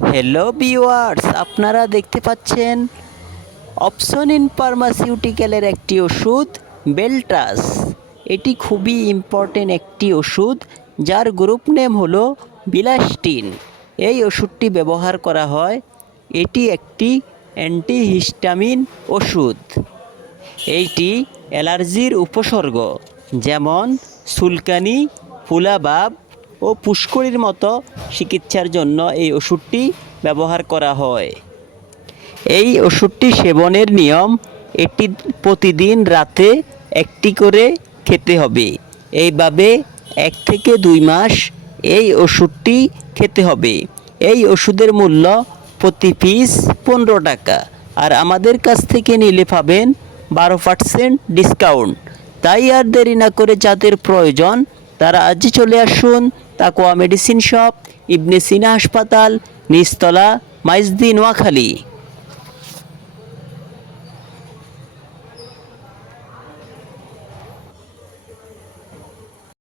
Hello viewers, আপনারা দেখতে পাচ্ছেন অপসনিন ফার্মাসিউটিক্যালের একটি ওষুধ বেলটাস। এটি খুবই ইম্পর্টেন্ট একটি ওষুধ, যার গ্রুপ নেম হলো বিলাস্টিন। এই ওষুধটি ব্যবহার করা হয়, এটি একটি অ্যান্টিহিস্টামিন ওষুধ। এইটি অ্যালার্জির উপসর্গ যেমন চুলকানি, ফুলাভাব ও পুস্করির মতো চিকিৎসার জন্য এই ওষুধটি ব্যবহার করা হয়। এই ওষুধটি সেবনের নিয়ম, এটি প্রতিদিন রাতে একটি করে খেতে হবে। এইভাবে 1 থেকে 2 মাস এই ওষুধটি খেতে হবে। এই ওষুধের মূল্য প্রতি পিস 15 টাকা, আর আমাদের কাছ থেকে নিলে পাবেন 12% ডিসকাউন্ট। তাই আর দেরি না করে যাদের প্রয়োজন তারা আজই চলে আসুন তাকওয়া মেডিসিন শপ, ইবনে সিনা হাসপাতাল, নিচতলা, মাইজদি, নোয়াখালী।